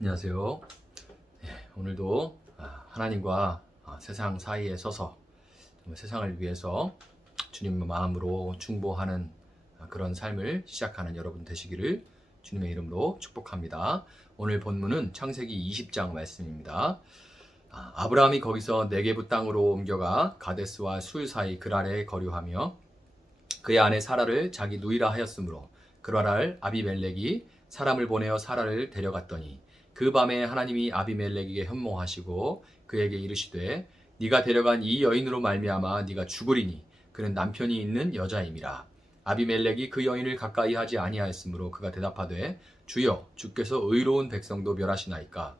안녕하세요. 오늘도 하나님과 세상 사이에 서서 세상을 위해서 주님의 마음으로 중보하는 그런 삶을 시작하는 여러분 되시기를 주님의 이름으로 축복합니다. 오늘 본문은 창세기 20장 말씀입니다. 아브라함이 거기서 네게부 땅으로 옮겨가 가데스와 술 사이 그랄에 거류하며 그의 아내 사라를 자기 누이라 하였으므로 그랄 아비멜렉이 사람을 보내어 사라를 데려갔더니 그 밤에 하나님이 아비멜렉에게 현몽하시고 그에게 이르시되 네가 데려간 이 여인으로 말미암아 네가 죽으리니 그는 남편이 있는 여자임이라. 아비멜렉이 그 여인을 가까이 하지 아니하였으므로 그가 대답하되 주여 주께서 의로운 백성도 멸하시나이까.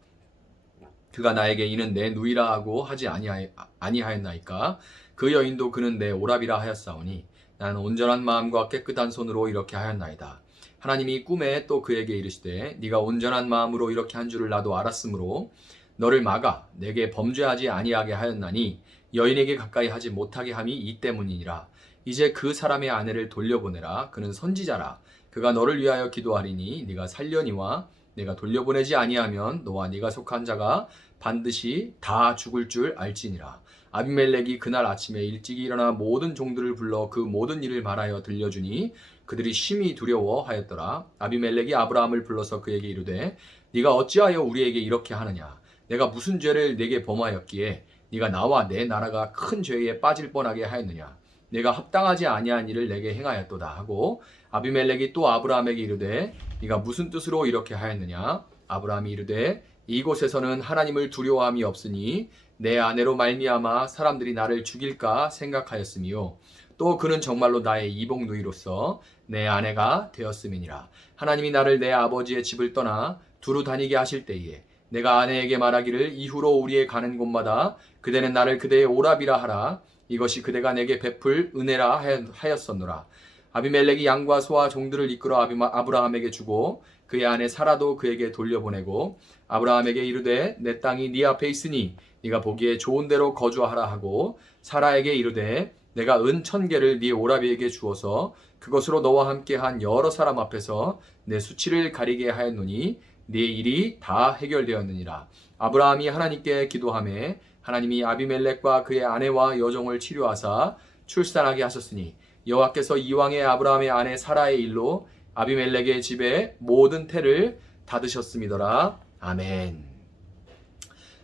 그가 나에게 이는 내 누이라 하고 하지 아니하였나이까. 그 여인도 그는 내 오라비라 하였사오니 나는 온전한 마음과 깨끗한 손으로 이렇게 하였나이다. 하나님이 꿈에 또 그에게 이르시되 네가 온전한 마음으로 이렇게 한 줄을 나도 알았으므로 너를 막아 내게 범죄하지 아니하게 하였나니 여인에게 가까이 하지 못하게 함이 이 때문이니라. 이제 그 사람의 아내를 돌려보내라. 그는 선지자라. 그가 너를 위하여 기도하리니 네가 살려니와 내가 돌려보내지 아니하면 너와 네가 속한 자가 반드시 다 죽을 줄 알지니라. 아비멜렉이 그날 아침에 일찍이 일어나 모든 종들을 불러 그 모든 일을 말하여 들려주니 그들이 심히 두려워하였더라. 아비멜렉이 아브라함을 불러서 그에게 이르되 네가 어찌하여 우리에게 이렇게 하느냐. 내가 무슨 죄를 네게 범하였기에 네가 나와 내 나라가 큰 죄에 빠질 뻔하게 하였느냐. 내가 합당하지 아니한 일을 내게 행하였도다 하고 아비멜렉이 또 아브라함에게 이르되 네가 무슨 뜻으로 이렇게 하였느냐. 아브라함이 이르되 이곳에서는 하나님을 두려워함이 없으니 내 아내로 말미암아 사람들이 나를 죽일까 생각하였으며 또 그는 정말로 나의 이복 누이로서 내 아내가 되었음이니라. 하나님이 나를 내 아버지의 집을 떠나 두루 다니게 하실 때에 내가 아내에게 말하기를 이후로 우리의 가는 곳마다 그대는 나를 그대의 오라비라 하라. 이것이 그대가 내게 베풀 은혜라 하였었노라. 아비멜렉이 양과 소와 종들을 이끌어 아브라함에게 주고 그의 아내 사라도 그에게 돌려보내고 아브라함에게 이르되 내 땅이 네 앞에 있으니 네가 보기에 좋은 대로 거주하라 하고 사라에게 이르되 내가 은 1000개를 네 오라비에게 주어서 그것으로 너와 함께 한 여러 사람 앞에서 내 수치를 가리게 하였노니 네 일이 다 해결되었느니라. 아브라함이 하나님께 기도하매 하나님이 아비멜렉과 그의 아내와 여종을 치료하사 출산하게 하셨으니 여호와께서 이왕의 아브라함의 아내 사라의 일로 아비멜렉의 집에 모든 태를 닫으셨음이더라. 아멘.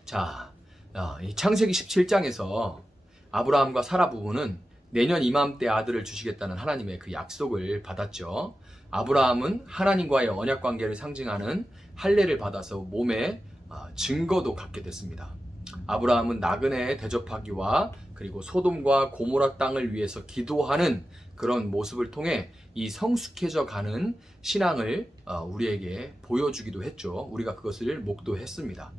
자, 이 창세기 17장에서 아브라함과 사라 부부는 내년 이맘때 아들을 주시겠다는 하나님의 그 약속을 받았죠. 아브라함은 하나님과의 언약 관계를 상징하는 할례를 받아서 몸에 증거도 갖게 됐습니다. 아브라함은 나그네에 대접하기와 그리고 소돔과 고모라 땅을 위해서 기도하는 그런 모습을 통해 이 성숙해져 가는 신앙을 우리에게 보여주기도 했죠. 우리가 그것을 목도했습니다.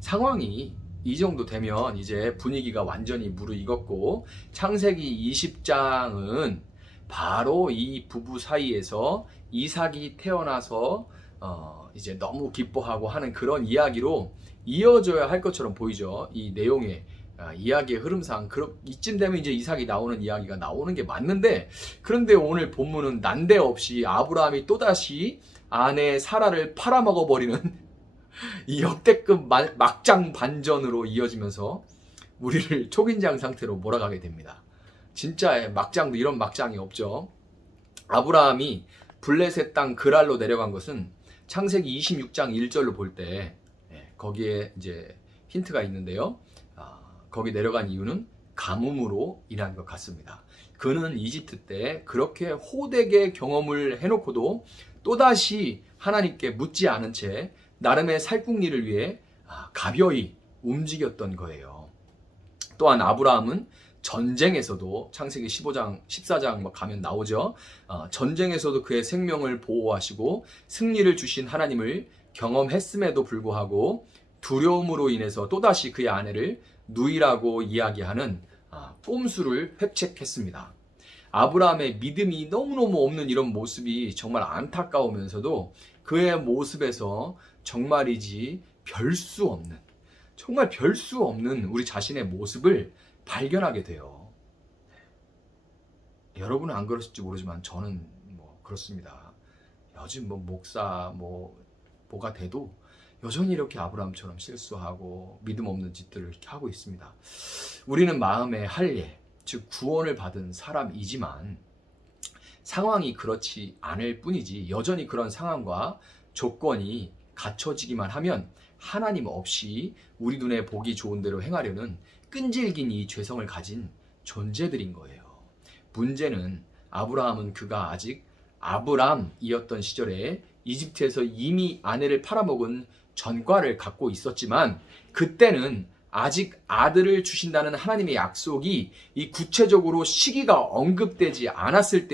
상황이 이 정도 되면 이제 분위기가 완전히 무르익었고 창세기 20장은 바로 이 부부 사이에서 이삭이 태어나서 이제 너무 기뻐하고 하는 그런 이야기로 이어져야 할 것처럼 보이죠. 이 내용의 이야기의 흐름상 이쯤 되면 이제 이삭이 나오는 이야기가 나오는 게 맞는데, 그런데 오늘 본문은 난데없이 아브라함이 또다시 아내 사라를 팔아먹어 버리는 이 역대급 막장 반전으로 이어지면서 우리를 초긴장 상태로 몰아가게 됩니다. 진짜 막장도 이런 막장이 없죠. 아브라함이 블레셋 땅 그랄로 내려간 것은 창세기 26장 1절로 볼 때 거기에 이제 힌트가 있는데요. 거기 내려간 이유는 가뭄으로 인한 것 같습니다. 그는 이집트 때 그렇게 호되게 경험을 해놓고도 또다시 하나님께 묻지 않은 채 나름의 살궁리를 위해 가벼이 움직였던 거예요. 또한 아브라함은 전쟁에서도 창세기 15장, 14장 가면 나오죠. 전쟁에서도 그의 생명을 보호하시고 승리를 주신 하나님을 경험했음에도 불구하고 두려움으로 인해서 또다시 그의 아내를 누이라고 이야기하는 꼼수를 획책했습니다. 아브라함의 믿음이 너무너무 없는 이런 모습이 정말 안타까우면서도 그의 모습에서 정말 별 수 없는 우리 자신의 모습을 발견하게 돼요. 여러분은 안 그러실지 모르지만 저는 그렇습니다. 요즘 목사 뭐가 돼도 여전히 이렇게 아브라함처럼 실수하고 믿음 없는 짓들을 이렇게 하고 있습니다. 우리는 마음의 할례, 즉 구원을 받은 사람이지만 상황이 그렇지 않을 뿐이지 여전히 그런 상황과 조건이 갖춰지기만 하면 하나님 없이 우리 눈에 보기 좋은 대로 행하려는 끈질긴 이 죄성을 가진 존재들인 거예요. 문제는 아브라함은 그가 아직 아브람이었던 시절에 이집트에서 이미 아내를 팔아먹은 전과를 갖고 있었지만 그때는 아직 아들을 주신다는 하나님의 약속이 이 구체적으로 시기가 언급되지 않았을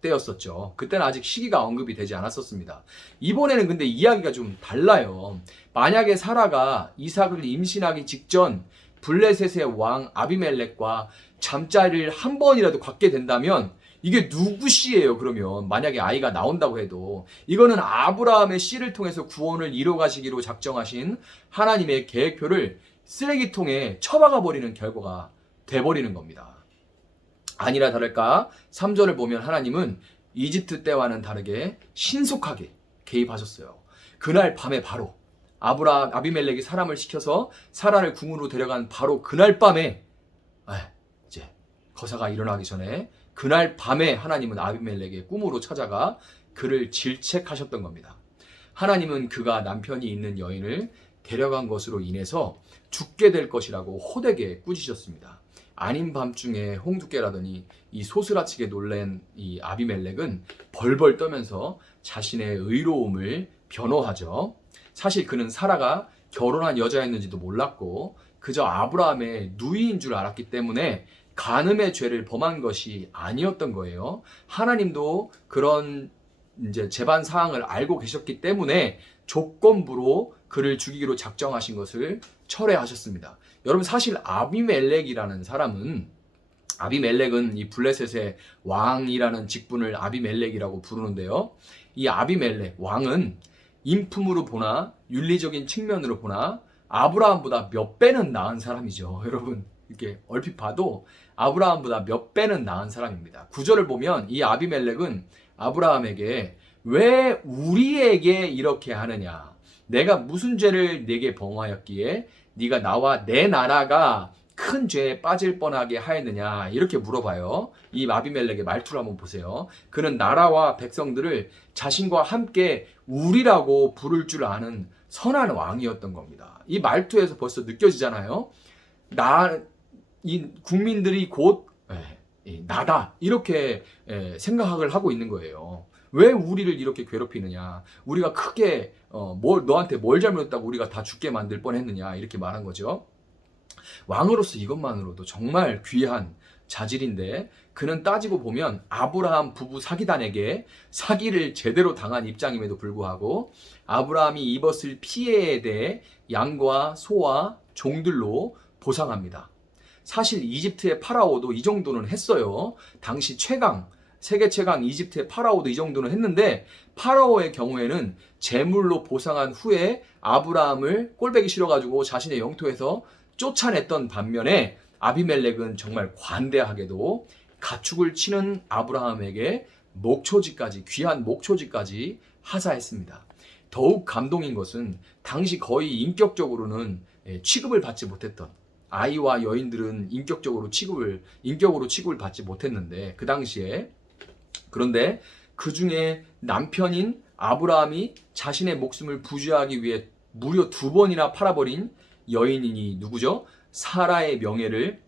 때였었죠. 그때는 아직 시기가 언급이 되지 않았었습니다. 이번에는 근데 이야기가 좀 달라요. 만약에 사라가 이삭을 임신하기 직전 블레셋의 왕 아비멜렉과 잠자리를 한 번이라도 갖게 된다면 이게 누구 씨예요? 그러면 만약에 아이가 나온다고 해도 이거는 아브라함의 씨를 통해서 구원을 이뤄가시기로 작정하신 하나님의 계획표를 쓰레기통에 처박아 버리는 결과가 돼버리는 겁니다. 아니라 다를까 3절을 보면 하나님은 이집트 때와는 다르게 신속하게 개입하셨어요. 그날 밤에 바로 아비멜렉이 사람을 시켜서 사라를 궁으로 데려간 바로 그날 밤에 이제 거사가 일어나기 전에 그날 밤에 하나님은 아비멜렉의 꿈으로 찾아가 그를 질책하셨던 겁니다. 하나님은 그가 남편이 있는 여인을 데려간 것으로 인해서 죽게 될 것이라고 호되게 꾸짖으셨습니다. 아닌 밤중에 홍두깨라더니 이 소스라치게 놀란 이 아비멜렉은 벌벌 떠면서 자신의 의로움을 변호하죠. 사실 그는 사라가 결혼한 여자였는지도 몰랐고 그저 아브라함의 누이인 줄 알았기 때문에 간음의 죄를 범한 것이 아니었던 거예요. 하나님도 그런 이제 재반 사항을 알고 계셨기 때문에 조건부로 그를 죽이기로 작정하신 것을 철회하셨습니다. 여러분 사실 아비멜렉이라는 사람은 아비멜렉은 이 블레셋의 왕이라는 직분을 아비멜렉이라고 부르는데요. 이 아비멜렉 왕은 인품으로 보나 윤리적인 측면으로 보나 아브라함보다 몇 배는 나은 사람이죠. 여러분 이렇게 얼핏 봐도 아브라함보다 몇 배는 나은 사람입니다. 9절을 보면 이 아비멜렉은 아브라함에게 왜 우리에게 이렇게 하느냐? 내가 무슨 죄를 네게 범하였기에 네가 나와 내 나라가 큰 죄에 빠질 뻔하게 하였느냐 이렇게 물어봐요. 이 아비멜렉의 말투를 한번 보세요. 그는 나라와 백성들을 자신과 함께 우리라고 부를 줄 아는 선한 왕이었던 겁니다. 이 말투에서 벌써 느껴지잖아요. 이 국민들이 곧 나다 이렇게 생각을 하고 있는 거예요. 왜 우리를 이렇게 괴롭히느냐? 우리가 크게 너한테 뭘 잘못했다고 우리가 다 죽게 만들 뻔했느냐? 이렇게 말한 거죠. 왕으로서 이것만으로도 정말 귀한 자질인데 그는 따지고 보면 아브라함 부부 사기단에게 사기를 제대로 당한 입장임에도 불구하고 아브라함이 입었을 피해에 대해 양과 소와 종들로 보상합니다. 사실 이집트의 파라오도 이 정도는 했어요. 당시 세계 최강 이집트의 파라오도 이 정도는 했는데 파라오의 경우에는 제물로 보상한 후에 아브라함을 꼴배기 싫어가지고 자신의 영토에서 쫓아냈던 반면에 아비멜렉은 정말 관대하게도 가축을 치는 아브라함에게 귀한 목초지까지 하사했습니다. 더욱 감동인 것은 당시 거의 인격적으로는 취급을 받지 못했던 아이와 여인들은 인격으로 취급을 받지 못했는데 그 당시에 그런데 그 중에 남편인 아브라함이 자신의 목숨을 부지하기 위해 무려 2번이나 팔아버린 여인이 누구죠? 사라의 명예를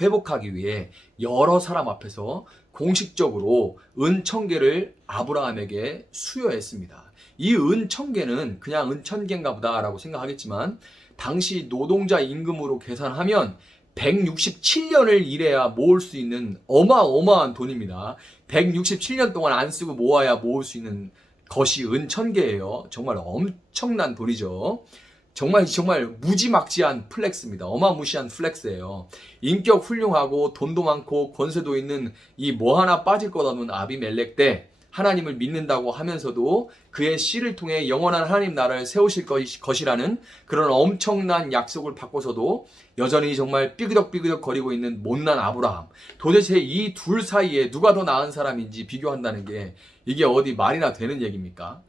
회복하기 위해 여러 사람 앞에서 공식적으로 은 1000개를 아브라함에게 수여했습니다. 이 은 1000개는 그냥 은 1000개인가 보다라고 생각하겠지만 당시 노동자 임금으로 계산하면 167년을 일해야 모을 수 있는 어마어마한 돈입니다. 167년 동안 안 쓰고 모아야 모을 수 있는 것이 은 1000개예요. 정말 엄청난 돈이죠. 정말 무지막지한 플렉스입니다. 어마무시한 플렉스예요. 인격 훌륭하고 돈도 많고 권세도 있는 이 뭐 하나 빠질 것 없는 아비멜렉 때 하나님을 믿는다고 하면서도 그의 씨를 통해 영원한 하나님 나라를 세우실 것이라는 그런 엄청난 약속을 받고서도 여전히 정말 삐그덕삐그덕 거리고 있는 못난 아브라함. 도대체 이 둘 사이에 누가 더 나은 사람인지 비교한다는 게 이게 어디 말이나 되는 얘기입니까?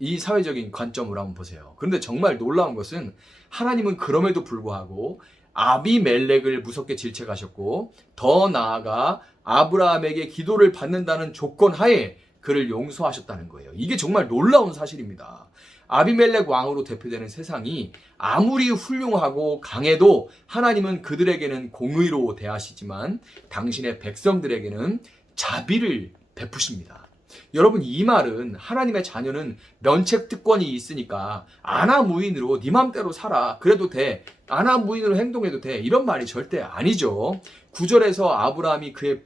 이 사회적인 관점으로 한번 보세요. 그런데 정말 놀라운 것은 하나님은 그럼에도 불구하고 아비멜렉을 무섭게 질책하셨고 더 나아가 아브라함에게 기도를 받는다는 조건 하에 그를 용서하셨다는 거예요. 이게 정말 놀라운 사실입니다. 아비멜렉 왕으로 대표되는 세상이 아무리 훌륭하고 강해도 하나님은 그들에게는 공의로 대하시지만 당신의 백성들에게는 자비를 베푸십니다. 여러분, 이 말은 하나님의 자녀는 면책특권이 있으니까 아나무인으로 네 맘대로 살아, 그래도 돼, 아나무인으로 행동해도 돼, 이런 말이 절대 아니죠. 9절에서 아브라함이 그의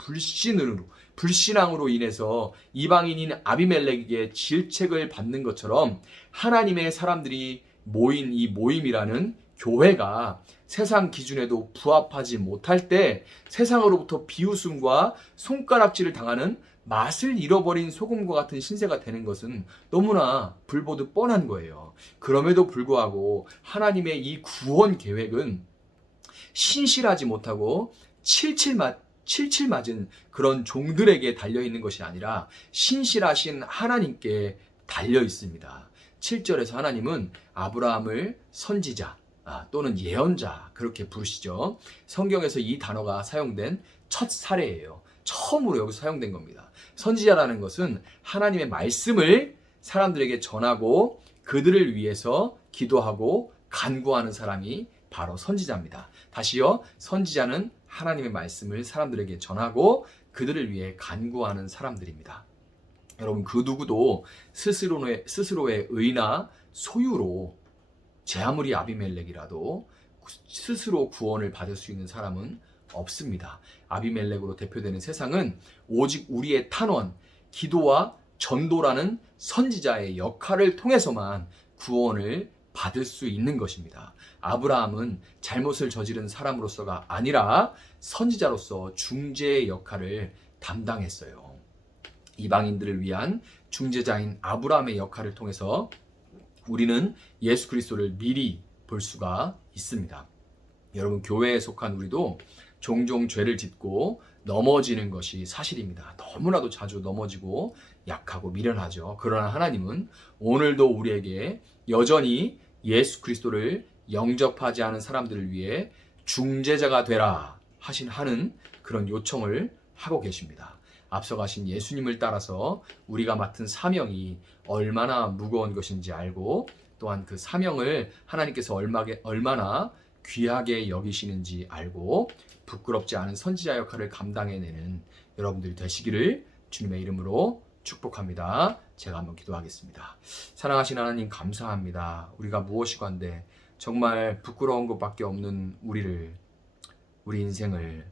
불신앙으로 인해서 이방인인 아비멜렉에게 질책을 받는 것처럼 하나님의 사람들이 모인 이 모임이라는 교회가 세상 기준에도 부합하지 못할 때 세상으로부터 비웃음과 손가락질을 당하는 맛을 잃어버린 소금과 같은 신세가 되는 것은 너무나 불보듯 뻔한 거예요. 그럼에도 불구하고 하나님의 이 구원 계획은 신실하지 못하고 칠칠 맞은 그런 종들에게 달려있는 것이 아니라 신실하신 하나님께 달려있습니다. 7절에서 하나님은 아브라함을 선지자 또는 예언자 그렇게 부르시죠. 성경에서 이 단어가 사용된 첫 사례예요. 처음으로 여기서 사용된 겁니다. 선지자라는 것은 하나님의 말씀을 사람들에게 전하고 그들을 위해서 기도하고 간구하는 사람이 바로 선지자입니다. 다시요, 선지자는 하나님의 말씀을 사람들에게 전하고 그들을 위해 간구하는 사람들입니다. 여러분, 그 누구도 스스로의 의나 소유로 제 아무리 아비멜렉이라도 스스로 구원을 받을 수 있는 사람은 없습니다. 아비멜렉으로 대표되는 세상은 오직 우리의 탄원, 기도와 전도라는 선지자의 역할을 통해서만 구원을 받을 수 있는 것입니다. 아브라함은 잘못을 저지른 사람으로서가 아니라 선지자로서 중재의 역할을 담당했어요. 이방인들을 위한 중재자인 아브라함의 역할을 통해서 우리는 예수 그리스도를 미리 볼 수가 있습니다. 여러분, 교회에 속한 우리도 종종 죄를 짓고 넘어지는 것이 사실입니다. 너무나도 자주 넘어지고 약하고 미련하죠. 그러나 하나님은 오늘도 우리에게 여전히 예수 그리스도를 영접하지 않은 사람들을 위해 중재자가 되라 하는 그런 요청을 하고 계십니다. 앞서 가신 예수님을 따라서 우리가 맡은 사명이 얼마나 무거운 것인지 알고 또한 그 사명을 하나님께서 얼마나 귀하게 여기시는지 알고 부끄럽지 않은 선지자 역할을 감당해내는 여러분들이 되시기를 주님의 이름으로 축복합니다. 제가 한번 기도하겠습니다. 사랑하신 하나님, 감사합니다. 우리가 무엇이건데 정말 부끄러운 것밖에 없는 우리 인생을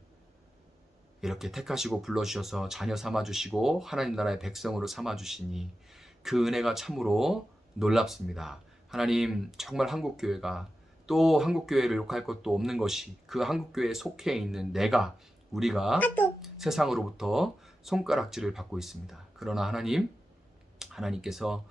이렇게 택하시고 불러주셔서 자녀 삼아주시고 하나님 나라의 백성으로 삼아주시니 그 은혜가 참으로 놀랍습니다. 하나님, 정말 한국교회가 또 한국교회를 욕할 것도 없는 것이 그 한국교회에 속해 있는 우리가 세상으로부터 손가락질을 받고 있습니다. 그러나 하나님께서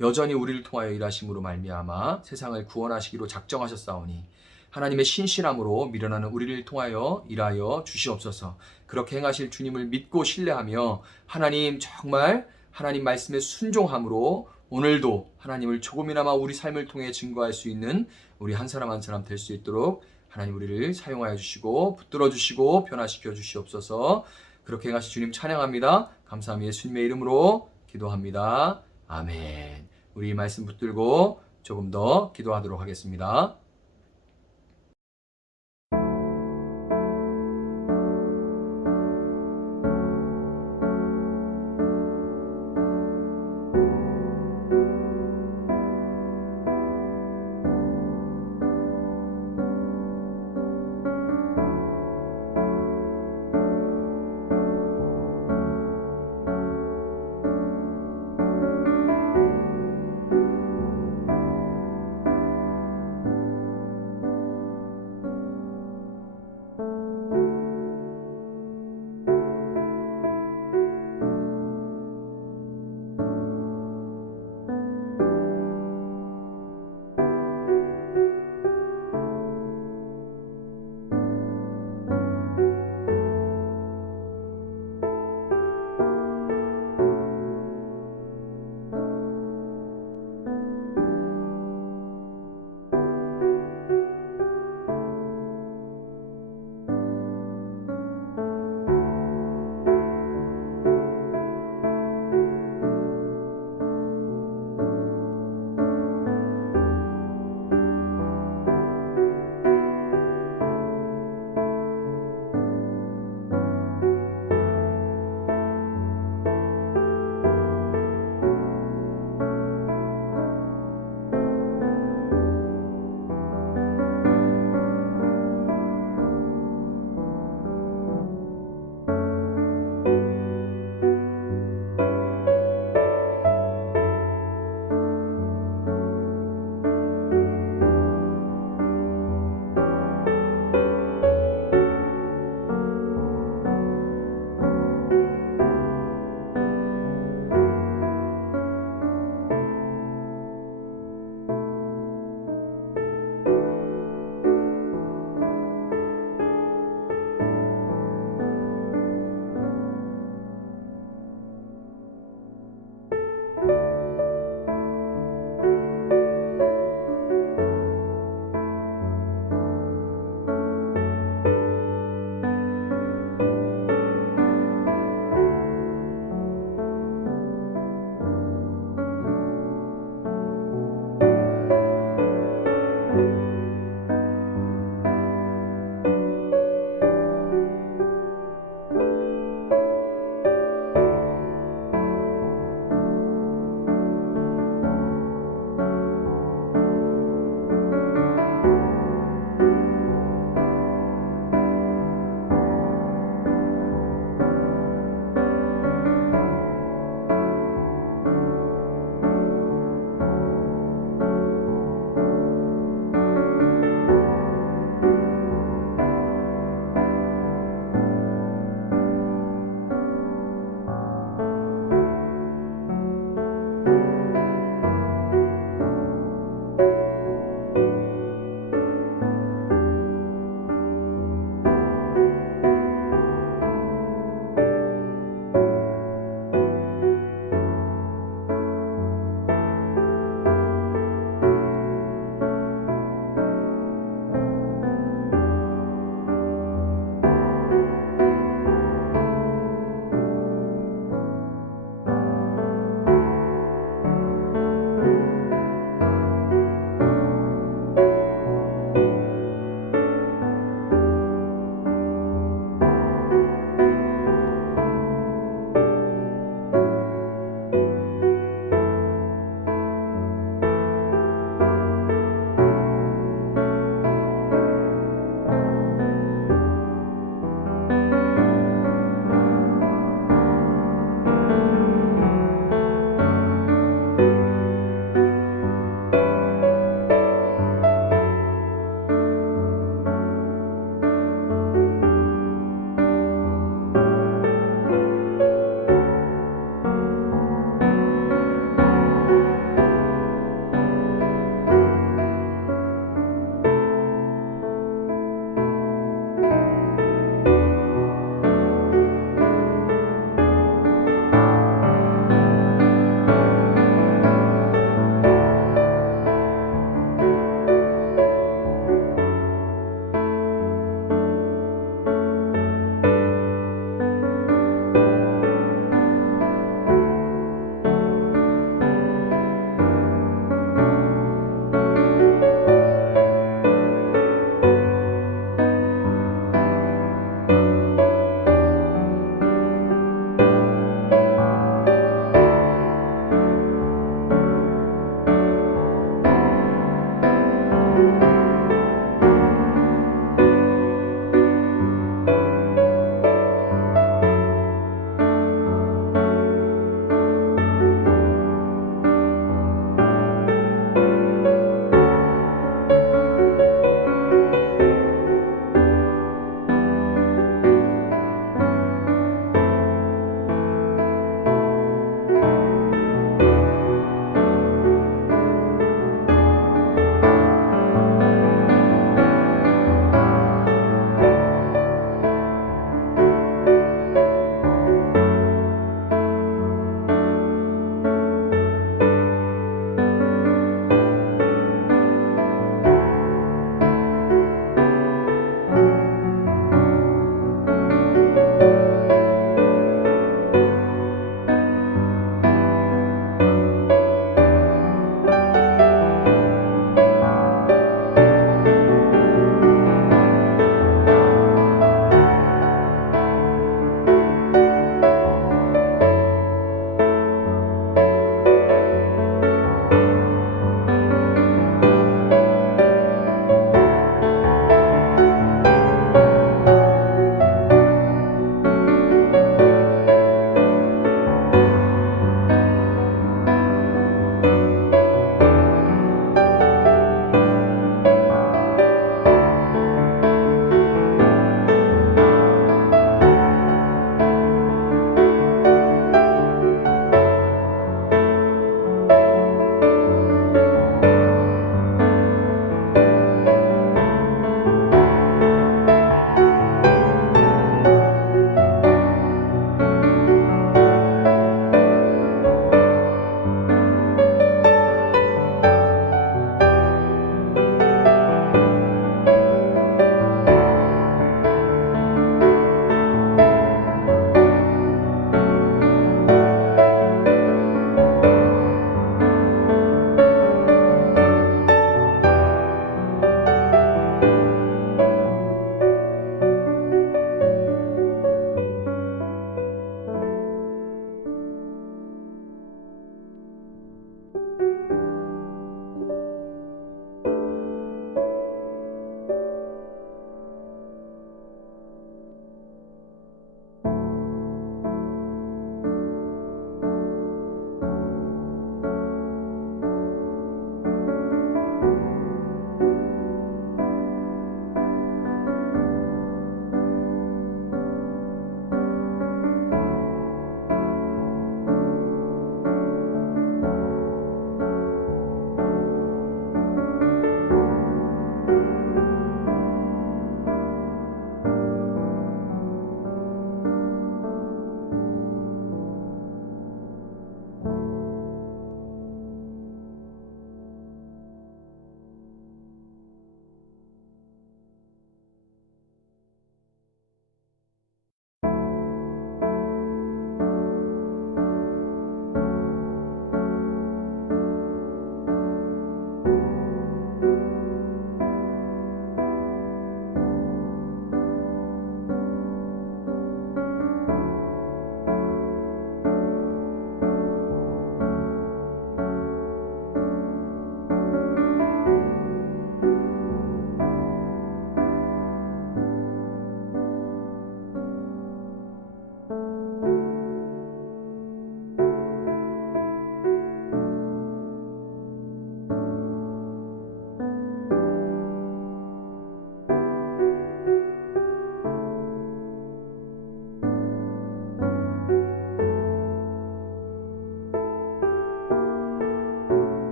여전히 우리를 통하여 일하심으로 말미암아 세상을 구원하시기로 작정하셨사오니 하나님의 신실함으로 미련하는 우리를 통하여 일하여 주시옵소서. 그렇게 행하실 주님을 믿고 신뢰하며 하나님, 정말 하나님 말씀에 순종함으로 오늘도 하나님을 조금이나마 우리 삶을 통해 증거할 수 있는 우리 한 사람 한 사람 될 수 있도록 하나님 우리를 사용하여 주시고 붙들어 주시고 변화시켜 주시옵소서. 그렇게 행하실 주님 찬양합니다. 감사합니다. 예수님의 이름으로 기도합니다. 아멘. 우리 이 말씀 붙들고 조금 더 기도하도록 하겠습니다.